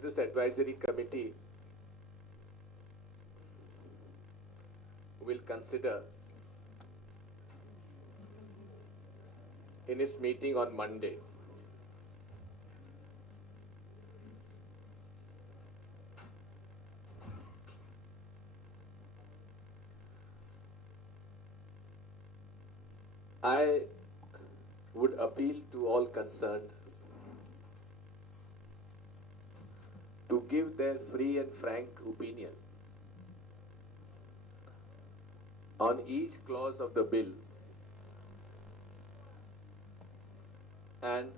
This advisory committee will consider in its meeting on Monday. I would appeal to all concerned to give their free and frank opinion on each clause of the bill and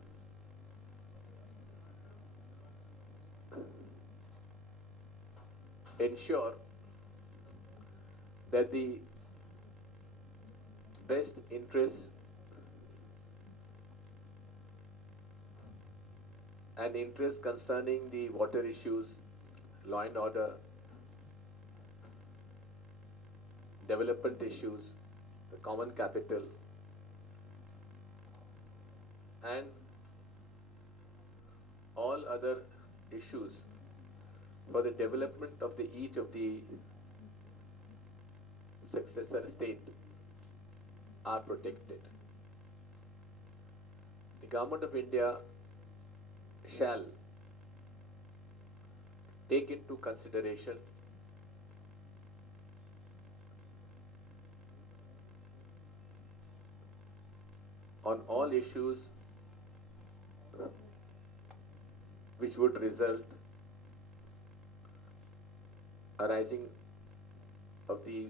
ensure that the best interests and interests concerning the water issues, law and order, development issues, the common capital, and all other issues for the development of each of the successor state are protected. The Government of India shall take into consideration on all issues which would result arising of the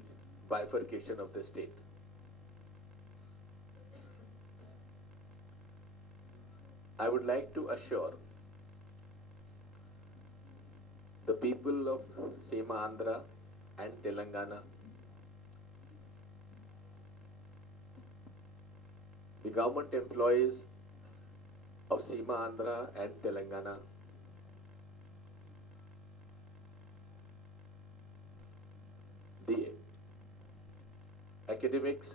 bifurcation of the state. I would like to assure the people of Seema Andhra and Telangana, the government employees of Seema Andhra and Telangana, the academics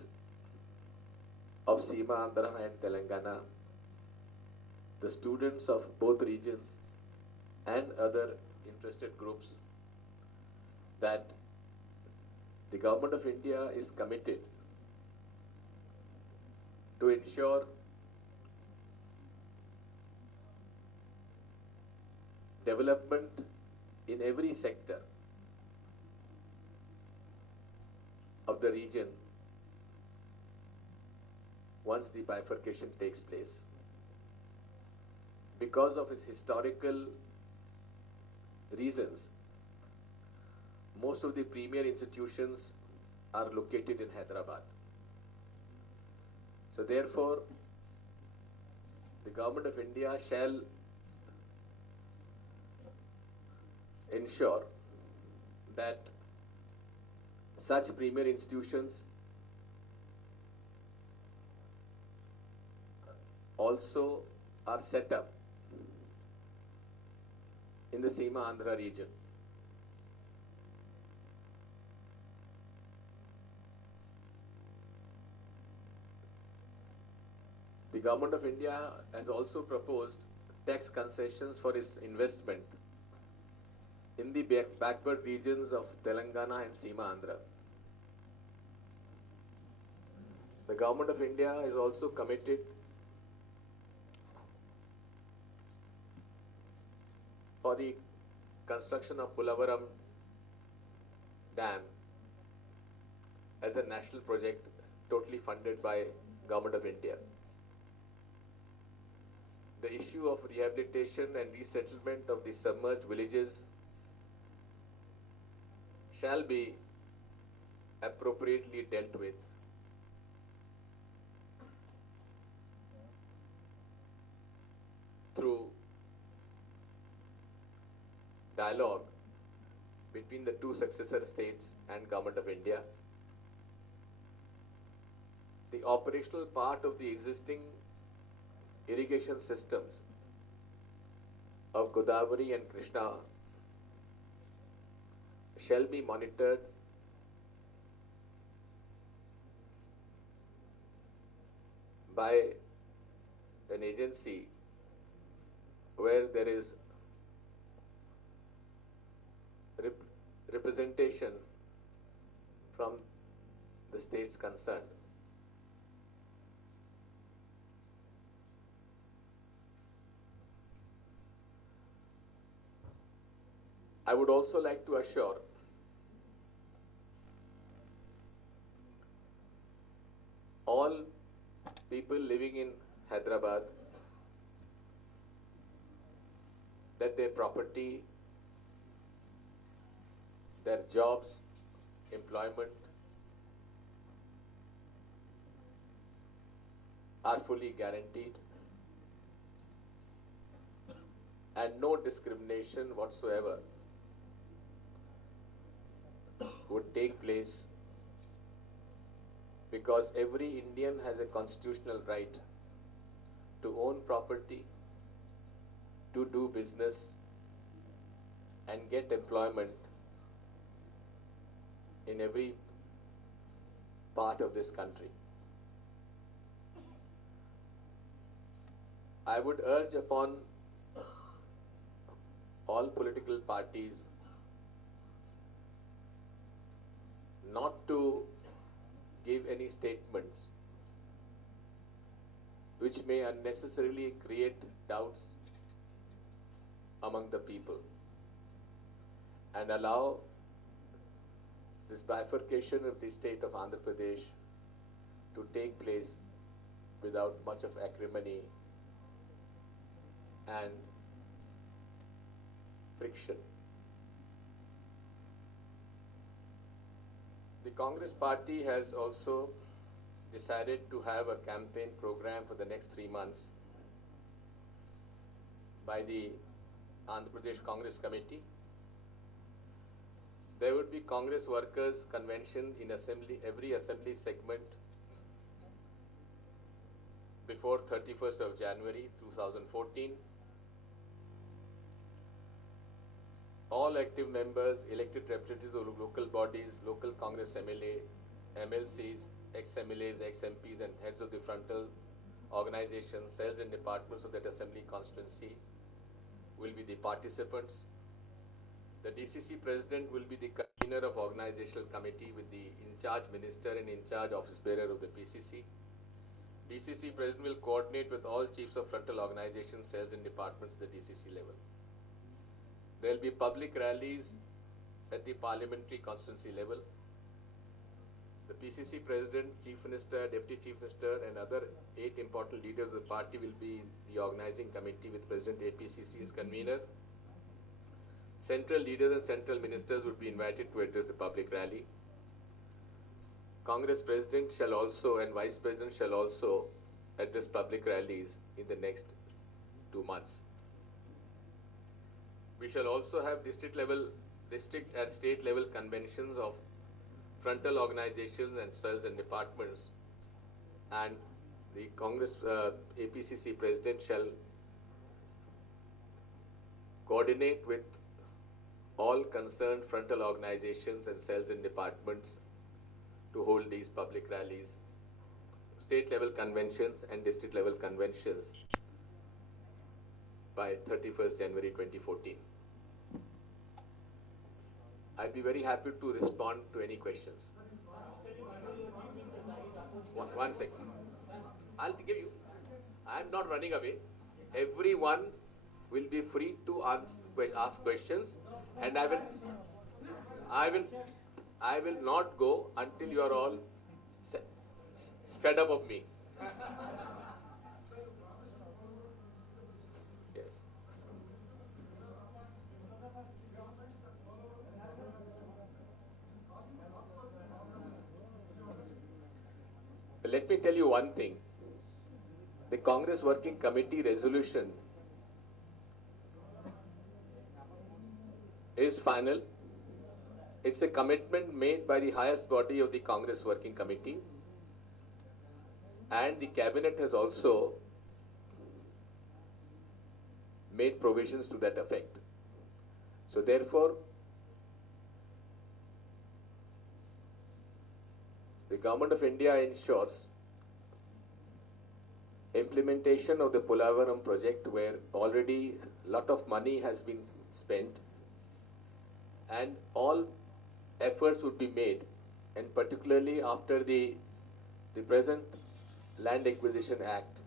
of Seema Andhra and Telangana, the students of both regions and other interested groups, that the Government of India is committed to ensure development in every sector of the region once the bifurcation takes place. Because of its historical reasons, most of the premier institutions are located in Hyderabad. So therefore, the Government of India shall ensure that such premier institutions also are set up in the Seema Andhra region. The Government of India has also proposed tax concessions for its investment in the backward regions of Telangana and Seema Andhra. The Government of India is also committed for the construction of Pulavaram Dam as a national project totally funded by Government of India. The issue of rehabilitation and resettlement of the submerged villages shall be appropriately dealt with through dialogue between the two successor states and Government of India. The operational part of the existing irrigation systems of Godavari and Krishna shall be monitored by an agency where there is representation from the states concerned. I would also like to assure all people living in Hyderabad that their property, their jobs, employment are fully guaranteed and no discrimination whatsoever would take place, because every Indian has a constitutional right to own property, to do business and get employment in every part of this country. I would urge upon all political parties not to give any statements which may unnecessarily create doubts among the people and allow this bifurcation of the state of Andhra Pradesh to take place without much of acrimony and friction. The Congress party has also decided to have a campaign program for the next 3 months by the Andhra Pradesh Congress Committee. There would be Congress workers convention in every assembly segment before 31st of January 2014. All active members, elected representatives of local bodies, local Congress MLA, MLCs, ex-MLAs, ex-MPs and heads of the frontal organizations, cells and departments of that assembly constituency will be the participants. The DCC president will be the convener of organizational committee with the in-charge minister and in-charge office bearer of the PCC. DCC president will coordinate with all chiefs of frontal organizations, cells and departments at the DCC level. There will be public rallies at the parliamentary constituency level. The PCC president, chief minister, deputy chief minister and other 8 important leaders of the party will be the organizing committee with President APCC as convener. Central leaders and central ministers would be invited to address the public rally. Congress president shall also and vice president shall also address public rallies in the next 2 months. We shall also have district and state level conventions of frontal organizations and cells and departments, and the Congress APCC president shall coordinate with all concerned frontal organizations and cells and departments to hold these public rallies, state level conventions and district level conventions by 31st January 2014. I'd be very happy to respond to any questions. One second. I'll give you. I'm not running away. Everyone will be free to ask questions, and I will not go until you are all fed up of me. Yes. Let me tell you one thing. The Congress Working Committee resolution is final. It's a commitment made by the highest body of the Congress Working Committee, and the cabinet has also made provisions to that effect. So therefore, the Government of India ensures implementation of the Polavaram project, where already a lot of money has been spent, and all efforts would be made, and particularly after the present Land Acquisition Act,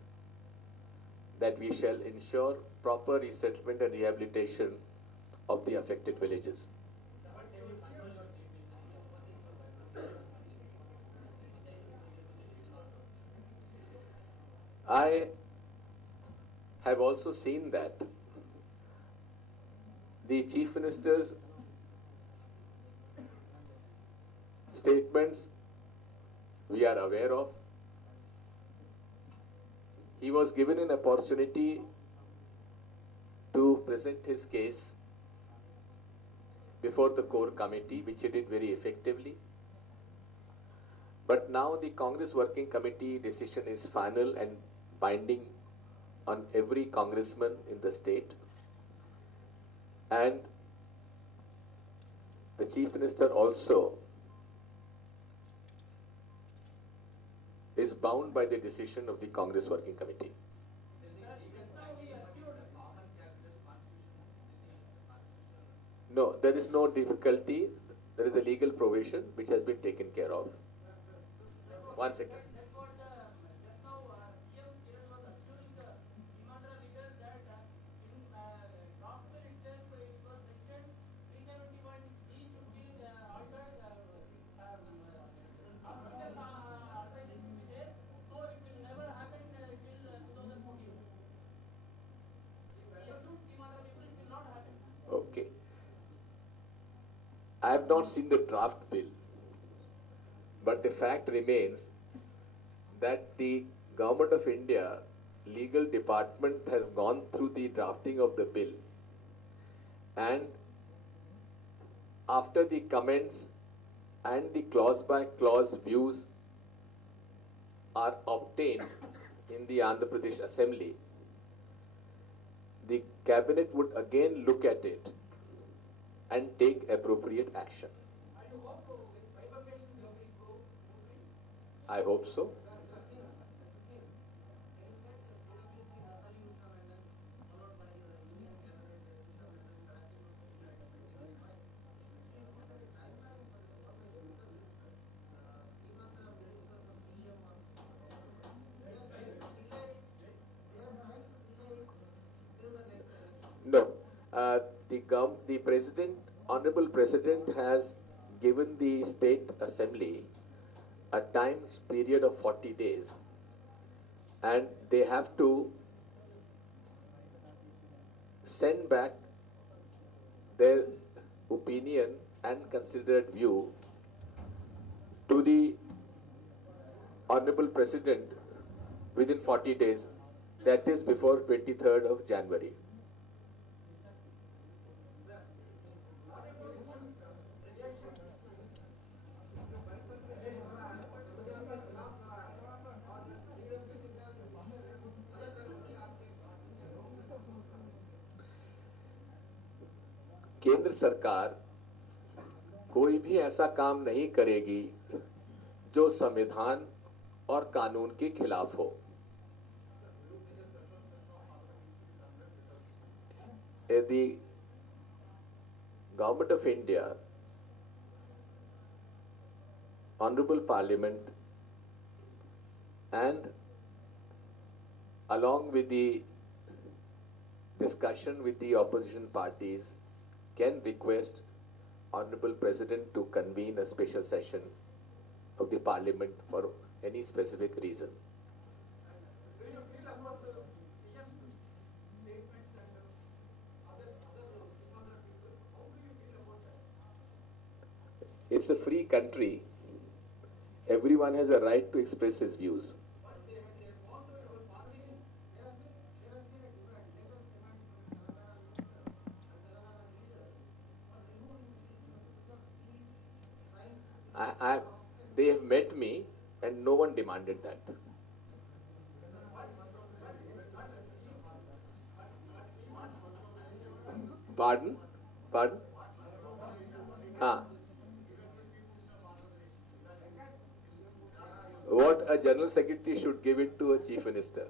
that we shall ensure proper resettlement and rehabilitation of the affected villages. I have also seen that the Chief Minister's statements we are aware of. He was given an opportunity to present his case before the core committee, which he did very effectively. But now the Congress Working Committee decision is final and binding on every congressman in the state. And the Chief Minister also is bound by the decision of the Congress Working Committee. No, there is no difficulty. There is a legal provision which has been taken care of. 1 second. Okay. I have not seen the draft bill, but the fact remains that the Government of India legal department has gone through the drafting of the bill, and after the comments and the clause by clause views are obtained in the Andhra Pradesh Assembly, the cabinet would again look at it and take appropriate action. I hope so. No. The President, Honorable President, has given the State Assembly a time period of 40 days, and they have to send back their opinion and considered view to the Honorable President within 40 days, that is before 23rd of January. केंद्र सरकार कोई भी ऐसा काम नहीं करेगी जो संविधान और कानून के खिलाफ हो. The Government of India, Honorable Parliament, and along with the discussion with the opposition parties, can request Honorable President to convene a special session of the Parliament for any specific reason. It's a free country. Everyone has a right to express his views. They have met me and no one demanded that. Pardon? Pardon? What a General Secretary should give it to a Chief Minister.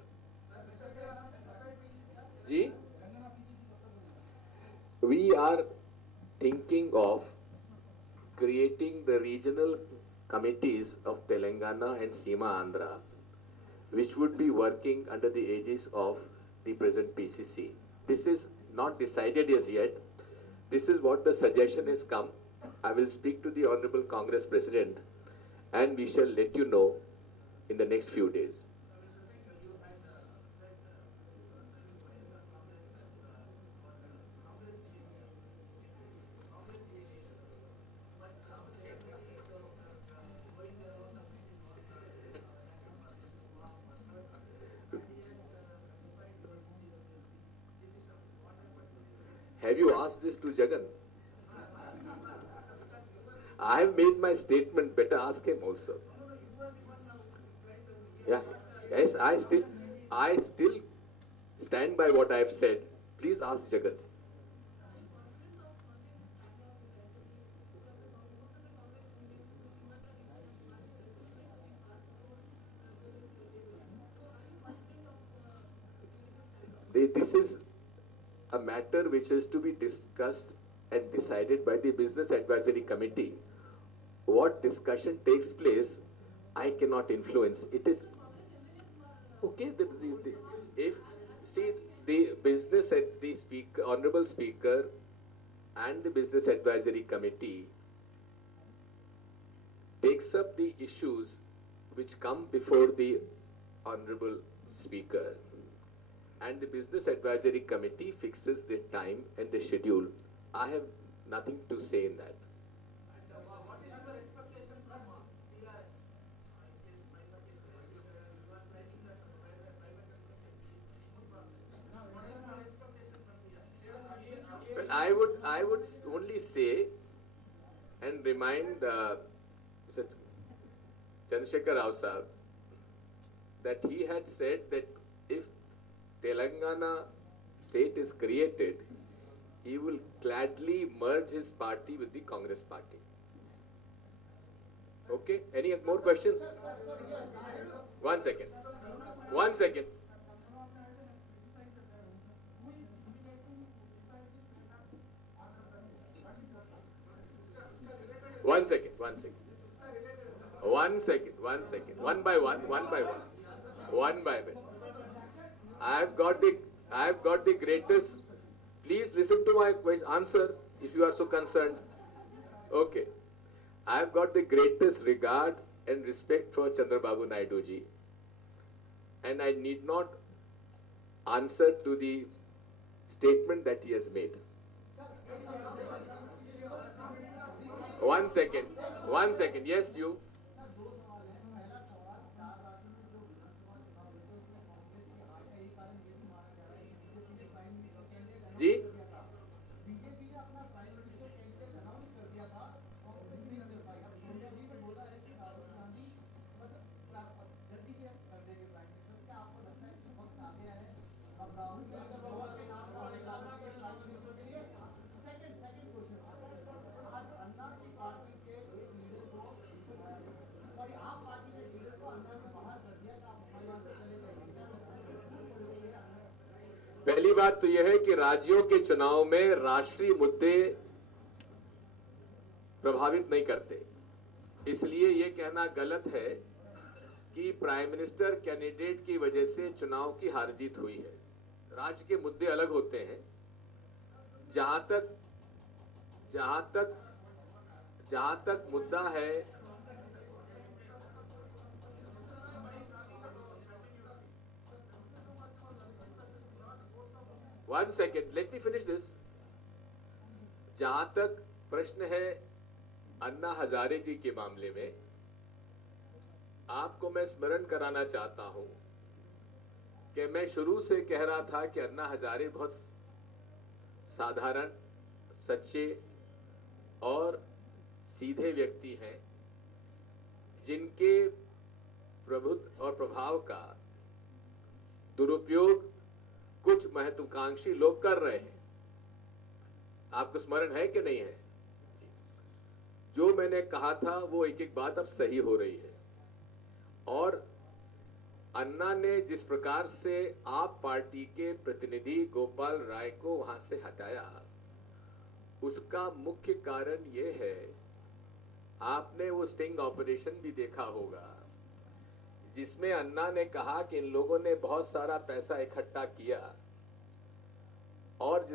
Ji? We are thinking of creating the regional committees of Telangana and Seema Andhra, which would be working under the aegis of the present PCC. This is not decided as yet. This is what the suggestion has come. I will speak to the Honorable Congress President and we shall let you know in the next few days. Have you asked this to Jagan? I have made my statement, better ask him also. Yeah, yes, I still stand by what I have said. Please ask Jagan. This is a matter which is to be discussed and decided by the Business Advisory Committee. What discussion takes place, I cannot influence. It is okay. If see the business at the speaker, honorable speaker, and the Business Advisory Committee takes up the issues which come before the honorable speaker, and the Business Advisory Committee fixes the time and the schedule. I have nothing to say in that. What is your expectation from TRS? Well, I would only say and remind Mr. Chandrasekhar Rao Sahab that he had said that if Telangana state is created, he will gladly merge his party with the Congress party. Okay? Any more questions? 1 second. 1 second. One second. 1 second. 1 second. One by one. One by one. I have got the greatest. Please listen to my answer if you are so concerned. Okay. I have got the greatest regard and respect for Chandrababu Naidu ji, and I need not answer to the statement that he has made. 1 second. 1 second. Yes, you. जी पहली बात तो यह है कि राज्यों के चुनाव में राष्ट्रीय मुद्दे प्रभावित नहीं करते, इसलिए यह कहना गलत है कि प्राइम मिनिस्टर कैंडिडेट की वजह से चुनाव की हार जीत हुई है। राज्य के मुद्दे अलग होते हैं। जहां तक मुद्दा है, one second, let me finish this. जहां तक प्रश्न है अन्ना हजारे जी के मामले में, आपको मैं स्मरण कराना चाहता हूं कि मैं शुरू से कह रहा था कि अन्ना हजारे बहुत साधारण, सच्चे और सीधे व्यक्ति हैं, जिनके प्रभुत्व और प्रभाव का दुरुपयोग कुछ महत्वाकांक्षी लोग कर रहे हैं। आपको स्मरण है कि नहीं है? जो मैंने कहा था वो एक एक बात अब सही हो रही है। और अन्ना ने जिस प्रकार से आप पार्टी के प्रतिनिधि गोपाल राय को वहां से हटाया, उसका मुख्य कारण यह है आपने वो स्टिंग ऑपरेशन भी देखा होगा जिसमें अन्ना ने कहा कि इन लोगों ने बहुत सारा पैसा इकट्ठा किया और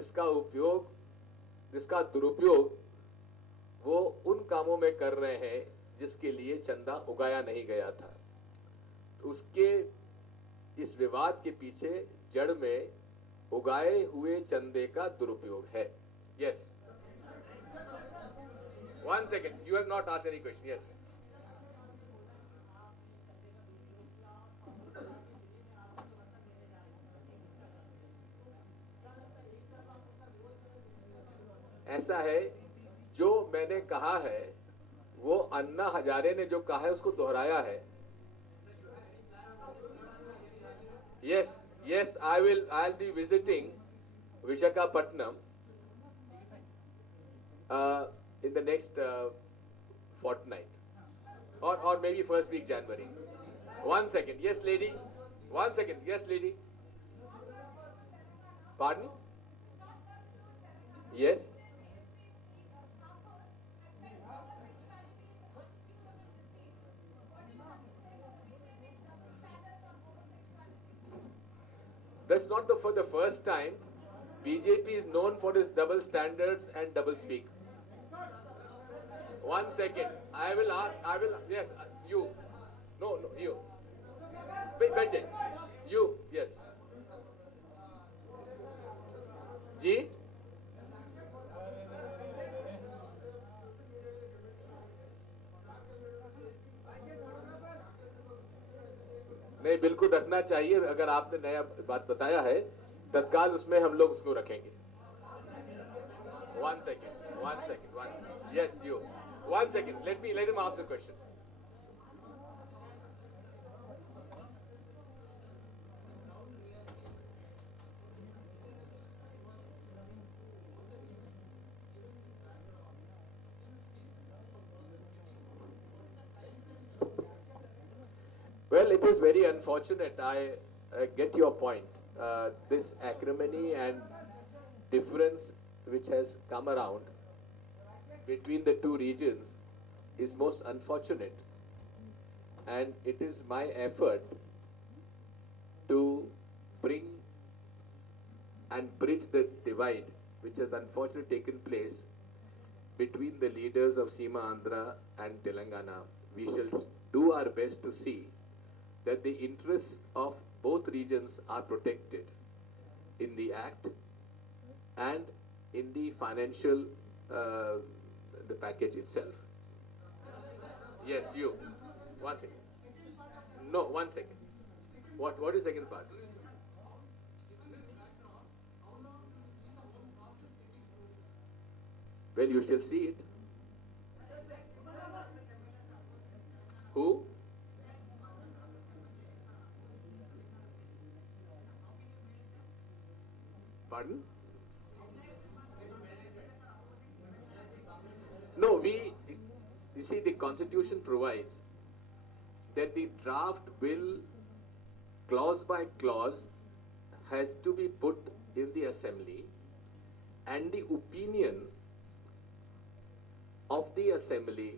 जिसका दुरुपयोग वो उन कामों में कर रहे हैं जिसके लिए चंदा उगाया नहीं गया था। तो उसके इस विवाद के पीछे जड़ में उगाए हुए चंदे का दुरुपयोग है। Yes, 1 second, you have not asked any question. Yes. ऐसा है, जो मैंने कहा है वो अन्ना हजारे ने जो कहा है उसको दोहराया है। Yes, yes, I'll be visiting Visakhapatnam in the next fortnight, or maybe first week January. 1 second, yes, lady. 1 second, yes, lady. Pardon? Yes. That's not for the first time. BJP is known for its double standards and double speak. 1 second. Yes, you. No, you. Wait. You, yes. जी? नहीं, बिल्कुल रखना चाहिए। अगर आपने नया बात बताया है तत्काल उसमें हम लोग उसको रखेंगे। 1 second. Yes, you. 1 second. Let him ask the question. Well, it is very unfortunate. I get your point. This acrimony and difference which has come around between the two regions is most unfortunate. And it is my effort to bring and bridge the divide which has unfortunately taken place between the leaders of Seema Andhra and Telangana. We shall do our best to see that the interests of both regions are protected in the act and in the financial, the package itself. Yes, you. 1 second. No, 1 second. What is second part? Well, you shall see it. Who? Pardon? No, you see, the Constitution provides that the draft bill, clause by clause, has to be put in the assembly, and the opinion of the assembly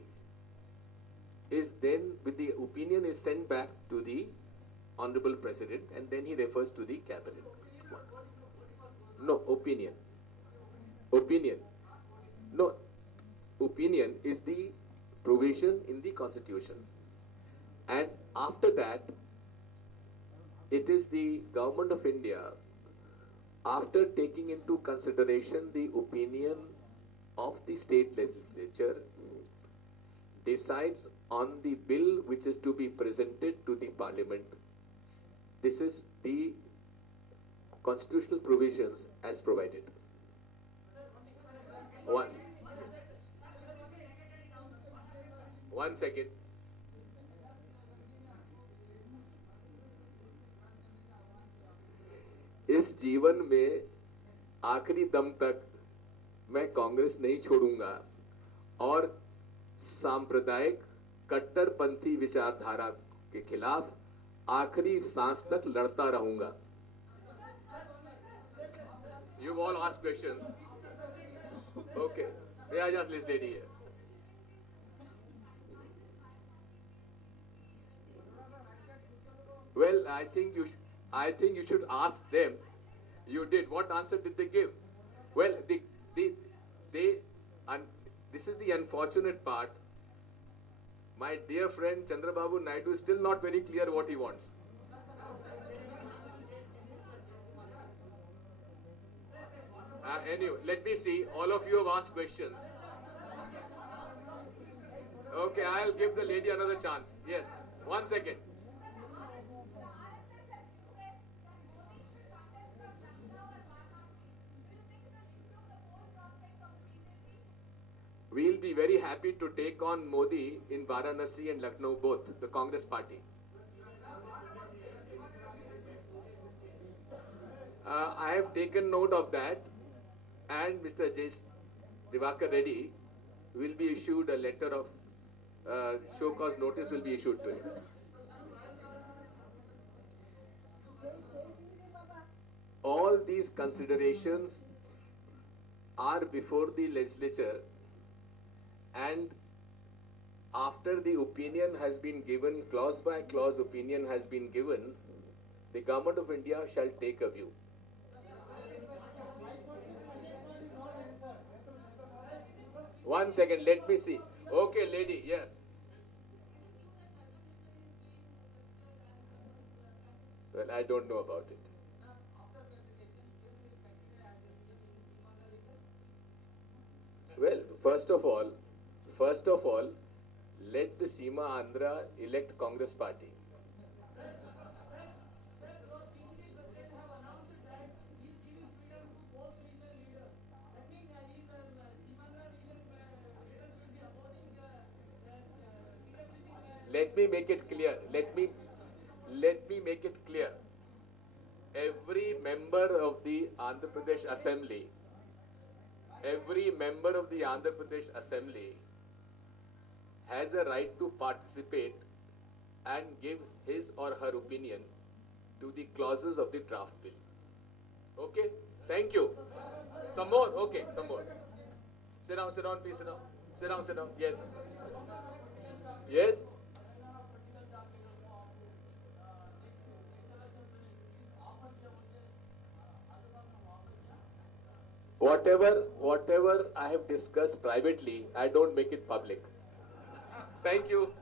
is then, with the opinion is sent back to the Honorable President, and then he refers to the cabinet. No, opinion. No, opinion is the provision in the Constitution. And after that, it is the Government of India, after taking into consideration the opinion of the state legislature, decides on the bill which is to be presented to the Parliament. This is the constitutional provisions as provided. 1 second. इस जीवन में आखिरी दम तक मैं कांग्रेस नहीं छोड़ूंगा और सांप्रदायिक कट्टरपंथी विचारधारा के खिलाफ आखिरी सांस तक लड़ता रहूंगा। You've all asked questions. Okay. May I just list lady here? Well, I think you should ask them. You did. What answer did they give? Well, they, un, this is the unfortunate part. My dear friend Chandrababu Naidu is still not very clear what he wants. Anyway, let me see. All of you have asked questions. Okay, I'll give the lady another chance. Yes, 1 second. We'll be very happy to take on Modi in Varanasi and Lucknow both, the Congress party. I have taken note of that, and Mr. J. Divakar Reddy will be issued a letter of show cause notice will be issued to him. All these considerations are before the legislature, and after the opinion has been given, clause by clause opinion has been given, the Government of India shall take a view. 1 second, let me see. Okay, lady, yeah. Well, I don't know about it. Well, first of all, let the Seema Andhra elect Congress party. Let me make it clear. Let me make it clear. Every member of the Andhra Pradesh Assembly, has a right to participate and give his or her opinion to the clauses of the draft bill. Okay? Thank you. Some more? Okay, some more. Sit down, please sit down. Sit down. Yes. Yes? Whatever I have discussed privately, I don't make it public. Thank you.